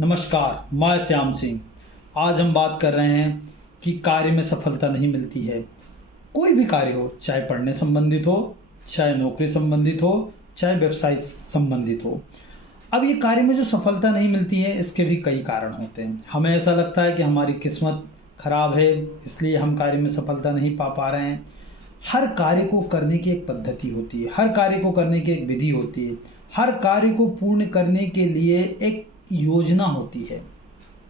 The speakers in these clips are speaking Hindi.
नमस्कार, मैं श्याम सिंह। आज हम बात कर रहे हैं कि कार्य में सफलता नहीं मिलती है। कोई भी कार्य हो, चाहे पढ़ने संबंधित हो, चाहे नौकरी संबंधित हो, चाहे व्यवसाय संबंधित हो। अब ये कार्य में जो सफलता नहीं मिलती है, इसके भी कई कारण होते हैं। हमें ऐसा लगता है कि हमारी किस्मत खराब है, इसलिए हम कार्य में सफलता नहीं पा रहे हैं। हर कार्य को करने की एक पद्धति होती है, हर कार्य को करने की एक विधि होती है, हर कार्य को पूर्ण करने के लिए एक योजना होती है।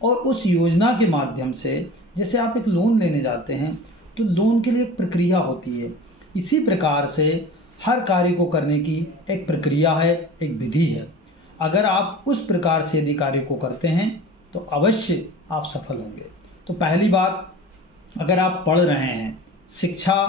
और उस योजना के माध्यम से, जैसे आप एक लोन लेने जाते हैं तो लोन के लिए एक प्रक्रिया होती है। इसी प्रकार से हर कार्य को करने की एक प्रक्रिया है, एक विधि है। अगर आप उस प्रकार से यदि कार्य को करते हैं तो अवश्य आप सफल होंगे। तो पहली बात, अगर आप पढ़ रहे हैं, शिक्षा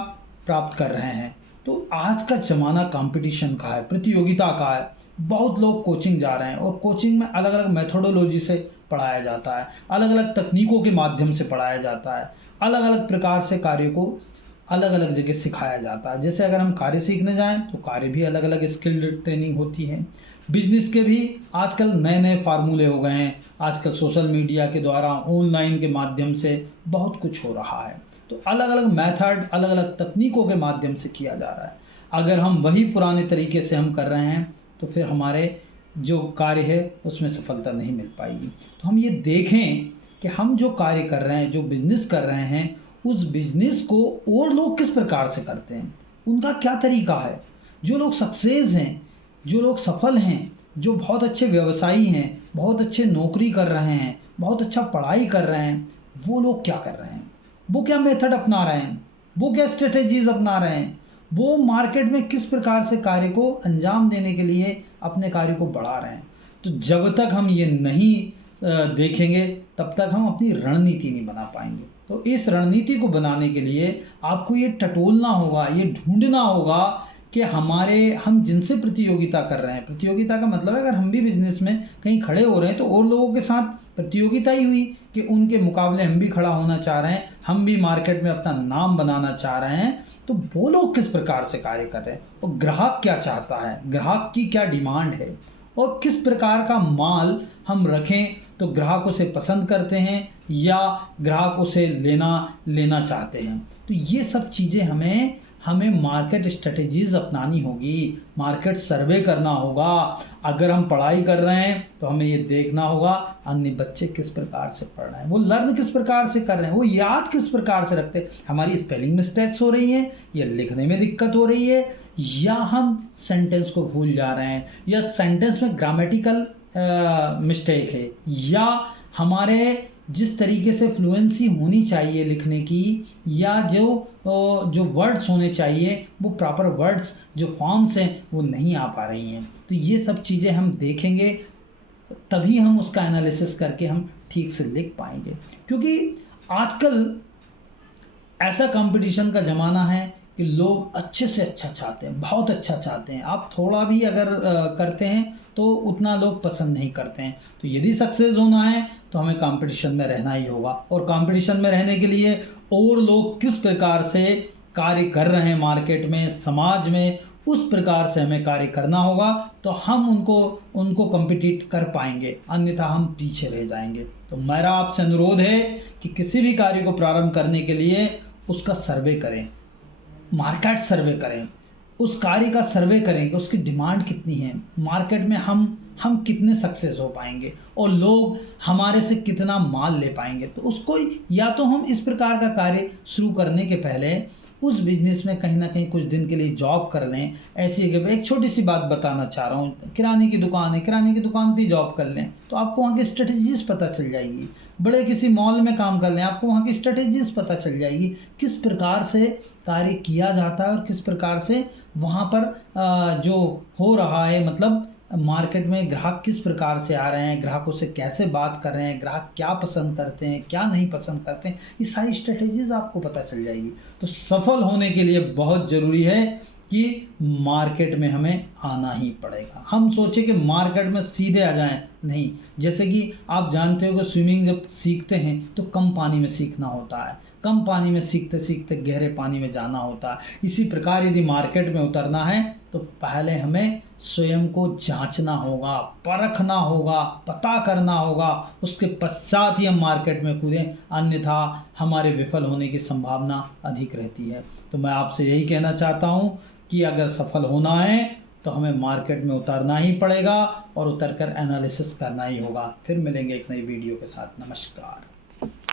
प्राप्त कर रहे हैं, तो आज का ज़माना कंपटीशन का है, प्रतियोगिता का है। बहुत लोग कोचिंग जा रहे हैं और कोचिंग में अलग अलग मेथोडोलॉजी से पढ़ाया जाता है, अलग अलग तकनीकों के माध्यम से पढ़ाया जाता है, अलग अलग प्रकार से कार्य को अलग अलग जगह सिखाया जाता है। जैसे अगर हम कार्य सीखने जाएं तो कार्य भी अलग अलग स्किल्ड ट्रेनिंग होती है। बिजनेस के भी आजकल नए नए फार्मूले हो गए हैं। आजकल सोशल मीडिया के द्वारा, ऑनलाइन के माध्यम से बहुत कुछ हो रहा है। तो अलग अलग मेथड, अलग अलग तकनीकों के माध्यम से किया जा रहा है। अगर हम वही पुराने तरीके से हम कर रहे हैं तो फिर हमारे जो कार्य है उसमें सफलता नहीं मिल पाएगी। तो हम ये देखें कि हम जो कार्य कर रहे हैं, जो बिज़नेस कर रहे हैं, उस बिज़नेस को और लोग किस प्रकार से करते हैं, उनका क्या तरीका है। जो लोग सक्सेस हैं, जो लोग सफल हैं, जो बहुत अच्छे व्यवसायी हैं, बहुत अच्छे नौकरी कर रहे हैं, बहुत अच्छा पढ़ाई कर रहे हैं, वो लोग क्या कर रहे हैं, वो क्या मेथड अपना रहे हैं, वो क्या स्ट्रेटेजीज अपना रहे हैं, वो मार्केट में किस प्रकार से कार्य को अंजाम देने के लिए अपने कार्य को बढ़ा रहे हैं। तो जब तक हम ये नहीं देखेंगे तब तक हम अपनी रणनीति नहीं बना पाएंगे। तो इस रणनीति को बनाने के लिए आपको ये टटोलना होगा, ये ढूंढना होगा कि हम जिनसे प्रतियोगिता कर रहे हैं, प्रतियोगिता का मतलब है अगर हम भी बिजनेस में कहीं खड़े हो रहे हैं तो और लोगों के साथ प्रतियोगिता ही हुई कि उनके मुकाबले हम भी खड़ा होना चाह रहे हैं, हम भी मार्केट में अपना नाम बनाना चाह रहे हैं। तो वो लोग किस प्रकार से कार्य कर रहे हैं और ग्राहक क्या चाहता है, ग्राहक की क्या डिमांड है और किस प्रकार का माल हम रखें तो ग्राहक उसे पसंद करते हैं या ग्राहक उसे लेना चाहते हैं। तो ये सब चीज़ें हमें मार्केट स्ट्रेटेजीज अपनानी होगी, मार्केट सर्वे करना होगा। अगर हम पढ़ाई कर रहे हैं तो हमें ये देखना होगा अन्य बच्चे किस प्रकार से पढ़ रहे हैं, वो लर्न किस प्रकार से कर रहे हैं, वो याद किस प्रकार से रखते हैं। हमारी स्पेलिंग मिस्टेक्स हो रही हैं या लिखने में दिक्कत हो रही है या हम सेंटेंस को भूल जा रहे हैं या सेंटेंस में ग्रामेटिकल मिस्टेक है या हमारे जिस तरीके से फ्लुएंसी होनी चाहिए लिखने की या जो वर्ड्स होने चाहिए वो प्रॉपर वर्ड्स, जो फॉर्म्स हैं वो नहीं आ पा रही हैं। तो ये सब चीज़ें हम देखेंगे तभी हम उसका एनालिसिस करके हम ठीक से लिख पाएंगे। क्योंकि आजकल ऐसा कंपटीशन का ज़माना है कि लोग अच्छे से अच्छा चाहते हैं, बहुत अच्छा चाहते हैं। आप थोड़ा भी अगर करते हैं तो उतना लोग पसंद नहीं करते हैं। तो यदि सक्सेस होना है तो हमें कंपटीशन में रहना ही होगा और कंपटीशन में रहने के लिए और लोग किस प्रकार से कार्य कर रहे हैं मार्केट में, समाज में, उस प्रकार से हमें कार्य करना होगा तो हम उनको कम्पिटिट कर पाएंगे, अन्यथा हम पीछे रह जाएंगे। तो मेरा आपसे अनुरोध है कि किसी भी कार्य को प्रारंभ करने के लिए उसका सर्वे करें, मार्केट सर्वे करें, उस कार्य का सर्वे करें कि उसकी डिमांड कितनी है, मार्केट में हम कितने सक्सेस हो पाएंगे और लोग हमारे से कितना माल ले पाएंगे। तो उसको या तो हम इस प्रकार का कार्य शुरू करने के पहले उस बिज़नेस में कहीं ना कहीं कुछ दिन के लिए जॉब कर लें। ऐसी जगह एक छोटी सी बात बताना चाह रहा हूँ, किराने की दुकान है, किराने की दुकान पे जॉब कर लें तो आपको वहाँ की स्ट्रेटजीज पता चल जाएगी। बड़े किसी मॉल में काम कर लें, आपको वहाँ की स्ट्रेटजीज पता चल जाएगी, किस प्रकार से कार्य किया जाता है और किस प्रकार से वहाँ पर जो हो रहा है, मतलब मार्केट में ग्राहक किस प्रकार से आ रहे हैं, ग्राहकों से कैसे बात कर रहे हैं, ग्राहक क्या पसंद करते हैं, क्या नहीं पसंद करते हैं, ये सारी स्ट्रेटेजीज आपको पता चल जाएगी। तो सफल होने के लिए बहुत ज़रूरी है कि मार्केट में हमें आना ही पड़ेगा। हम सोचे कि मार्केट में सीधे आ जाएं, नहीं। जैसे कि आप जानते हो कि स्विमिंग जब सीखते हैं तो कम पानी में सीखना होता है, कम पानी में सीखते सीखते गहरे पानी में जाना होता है। इसी प्रकार यदि मार्केट में उतरना है तो पहले हमें स्वयं को जांचना होगा, परखना होगा, पता करना होगा, उसके पश्चात ही हम मार्केट में कूदें, अन्यथा हमारे विफल होने की संभावना अधिक रहती है। तो मैं आपसे यही कहना चाहता हूँ कि अगर सफल होना है तो हमें मार्केट में उतरना ही पड़ेगा और उतरकर एनालिसिस करना ही होगा। फिर मिलेंगे एक नई वीडियो के साथ। नमस्कार।